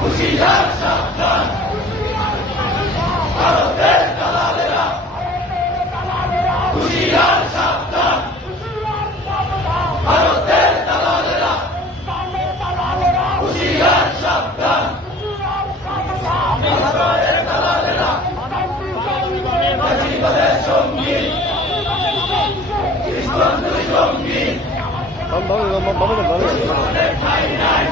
হুঁশিয়ার সাবধান, ভারতের দালালেরা, হুঁশিয়ার সাবধান, ভারতের দালালেরা, হুঁশিয়ার সাবধান, ইসরায়েলের দালালেরা, ফ্যাসিবাদের সঙ্গী, ইসলাম দুই জঙ্গি, ঠাই নাই।